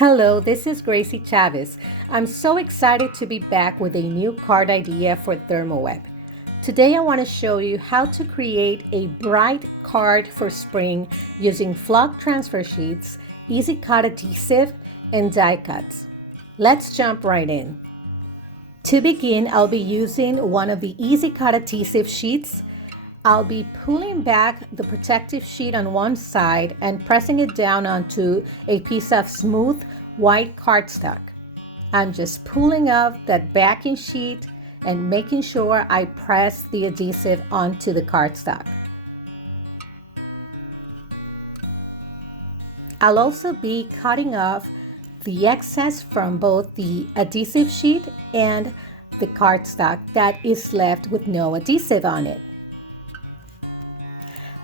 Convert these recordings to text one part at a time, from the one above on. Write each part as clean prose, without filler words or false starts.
Hello, this is Gracie Chavez. I'm so excited to be back with a new card idea for ThermOWeb. Today I want to show you how to create a bright card for spring using flock transfer sheets, easy cut adhesive, and die cuts. Let's jump right in. To begin, I'll be using one of the easy cut adhesive sheets. I'll be pulling back the protective sheet on one side and pressing it down onto a piece of smooth white cardstock. I'm just pulling off that backing sheet and making sure I press the adhesive onto the cardstock. I'll also be cutting off the excess from both the adhesive sheet and the cardstock that is left with no adhesive on it.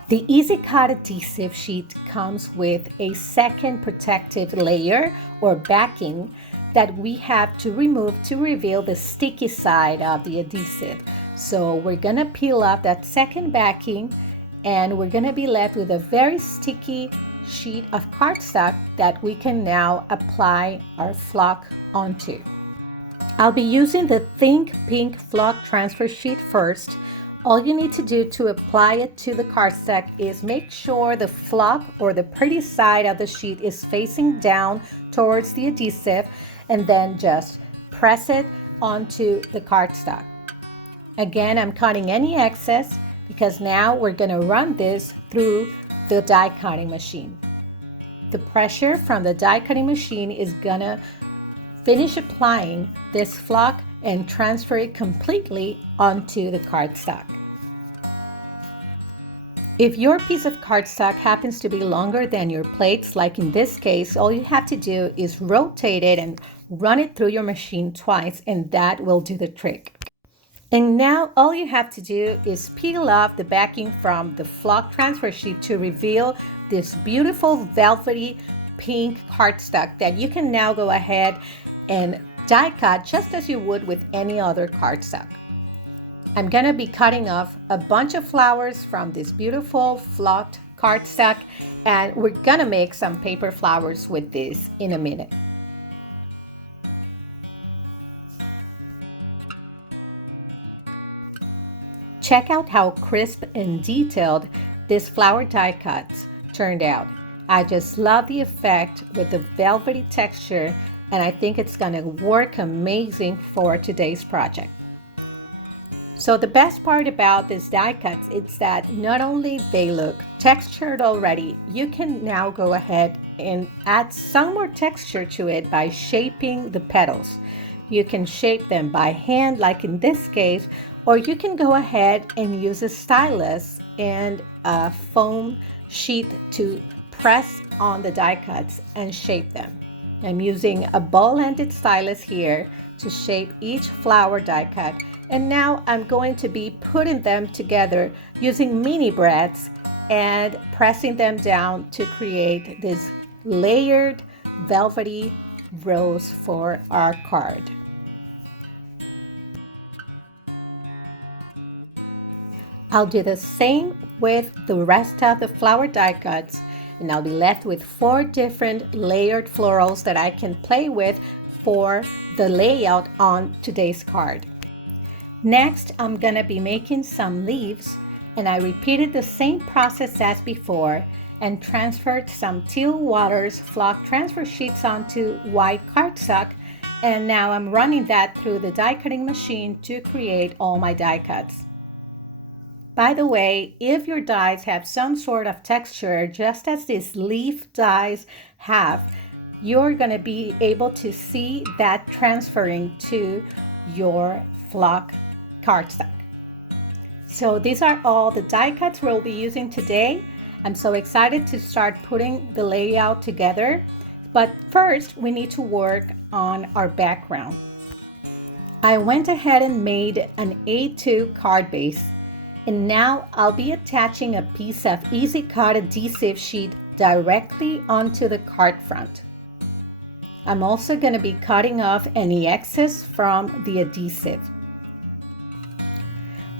The Easy Cut adhesive sheet comes with a second protective layer or backing that we have to remove to reveal the sticky side of the adhesive. So we're gonna peel off that second backing and we're gonna be left with a very sticky sheet of cardstock that we can now apply our flock onto. I'll be using the Think Pink flock transfer sheet first. All you need to do to apply it to the cardstock is make sure the flock or the pretty side of the sheet is facing down towards the adhesive and then just press it onto the cardstock. Again, I'm cutting any excess because now we're going to run this through the die cutting machine. The pressure from the die cutting machine is going to finish applying this flock and transfer it completely onto the cardstock. If your piece of cardstock happens to be longer than your plates, like in this case, all you have to do is rotate it and run it through your machine twice, and that will do the trick. And now all you have to do is peel off the backing from the flock transfer sheet to reveal this beautiful velvety pink cardstock that you can now go ahead and die cut just as you would with any other cardstock. I'm gonna be cutting off a bunch of flowers from this beautiful flocked cardstock, and we're gonna make some paper flowers with this in a minute. Check out how crisp and detailed this flower die cuts turned out. I just love the effect with the velvety texture, and I think it's gonna work amazing for today's project. So the best part about this die cuts is that not only they look textured already, you can now go ahead and add some more texture to it by shaping the petals. You can shape them by hand, like in this case, or you can go ahead and use a stylus and a foam sheet to press on the die cuts and shape them. I'm using a ball-ended stylus here to shape each flower die cut. And now I'm going to be putting them together using mini brads and pressing them down to create this layered velvety rose for our card. I'll do the same with the rest of the flower die cuts, and I'll be left with 4 different layered florals that I can play with for the layout on today's card. Next, I'm gonna be making some leaves, and I repeated the same process as before and transferred some Teal Waters flock transfer sheets onto white cardstock, and now I'm running that through the die cutting machine to create all my die cuts. By the way, if your dies have some sort of texture, just as these leaf dies have, you're gonna be able to see that transferring to your flock cardstock. So these are all the die cuts we'll be using today. I'm so excited to start putting the layout together, but first we need to work on our background. I went ahead and made an A2 card base, and now I'll be attaching a piece of easy cut adhesive sheet directly onto the card front. I'm also going to be cutting off any excess from the adhesive.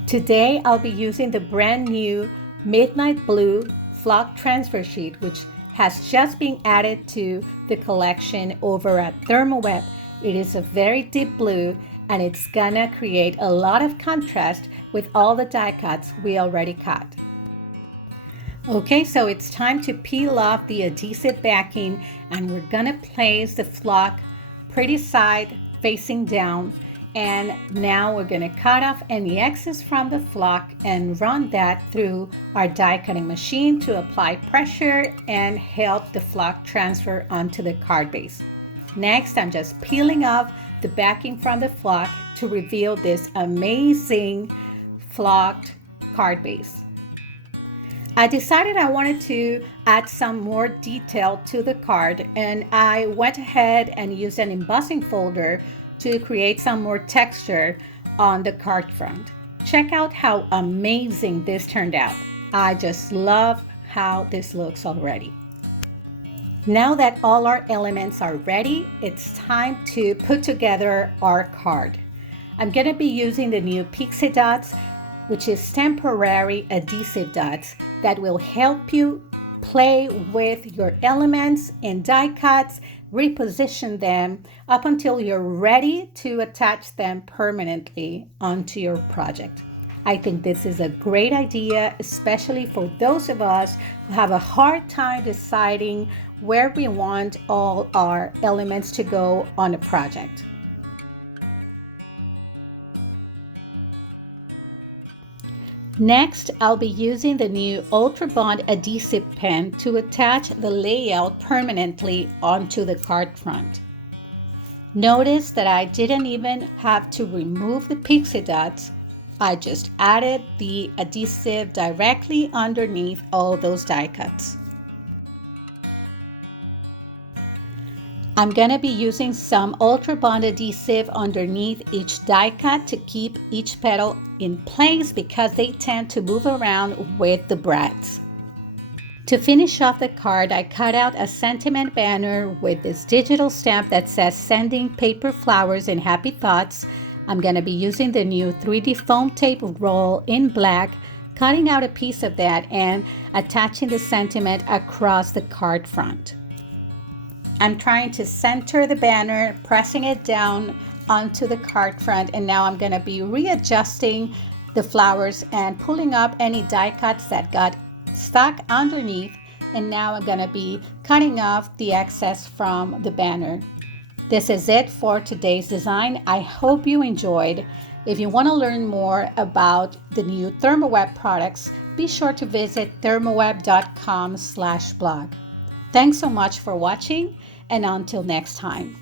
Today, I'll be using the brand new Midnight Blue flock transfer sheet, which has just been added to the collection over at ThermOWeb. It is a very deep blue and it's gonna create a lot of contrast with all the die cuts we already cut. Okay, so it's time to peel off the adhesive backing and we're gonna place the flock pretty side facing down. And now we're gonna cut off any excess from the flock and run that through our die cutting machine to apply pressure and help the flock transfer onto the card base. Next, I'm just peeling off the backing from the flock to reveal this amazing flocked card base. I decided I wanted to add some more detail to the card, and I went ahead and used an embossing folder to create some more texture on the card front. Check out how amazing this turned out. I just love how this looks already. Now that all our elements are ready, it's time to put together our card. I'm gonna be using the new Pixie Dots, which is temporary adhesive dots that will help you play with your elements and die cuts, reposition them up until you're ready to attach them permanently onto your project. I think this is a great idea, especially for those of us who have a hard time deciding where we want all our elements to go on a project. Next, I'll be using the new Ultrabond Adhesive Pen to attach the layout permanently onto the card front. Notice that I didn't even have to remove the pixie dots. I just added the adhesive directly underneath all those die cuts. I'm going to be using some Ultrabond adhesive underneath each die cut to keep each petal in place because they tend to move around with the brads. To finish off the card, I cut out a sentiment banner with this digital stamp that says sending paper flowers and happy thoughts. I'm going to be using the new 3D foam tape roll in black, cutting out a piece of that and attaching the sentiment across the card front. I'm trying to center the banner, pressing it down onto the card front, and now I'm going to be readjusting the flowers and pulling up any die cuts that got stuck underneath, and now I'm going to be cutting off the excess from the banner. This is it for today's design. I hope you enjoyed. If you want to learn more about the new ThermOWeb products, be sure to visit thermoweb.com/blog. Thanks so much for watching, and until next time.